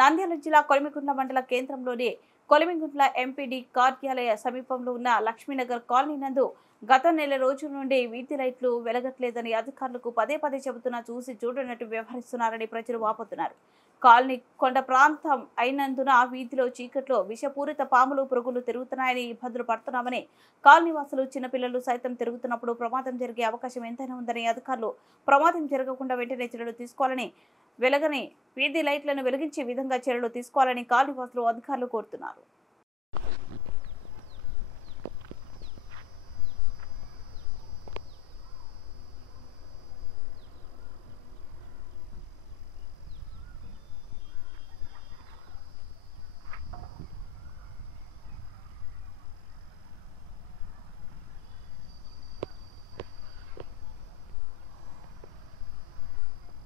నంద్యాల జిల్లా కొలిమిగుంట్ల మండల కేంద్రంలోని కొలిమిగుంట్ల ఎంపీడీ కార్యాలయ సమీపంలో ఉన్న లక్ష్మీనగర్ కాలనీ నందు గత నెల రోజుల నుండి వీధి లైట్లు వెలగట్లేదని అధికారులకు పదే పదే చెబుతున్నా చూసి చూడనట్టు వ్యవహరిస్తున్నారని ప్రజలు వాపోతున్నారు. కాలనీ కొండ ప్రాంతం అయినందున వీధిలో చీకట్లో విషపూరిత పాములు పురుగులు తిరుగుతున్నాయని ఇబ్బందులు పడుతున్నామని, కాలనీవాసులు చిన్నపిల్లలు సైతం తిరుగుతున్నప్పుడు ప్రమాదం జరిగే అవకాశం ఎంతైనా ఉందని అధికారులు ప్రమాదం జరగకుండా వెంటనే చర్యలు తీసుకోవాలని, వెలగని వీధి లైట్లను వెలిగించే విధంగా చర్యలు తీసుకోవాలని కాలనీవాసులు అధికారులు కోరుతున్నారు.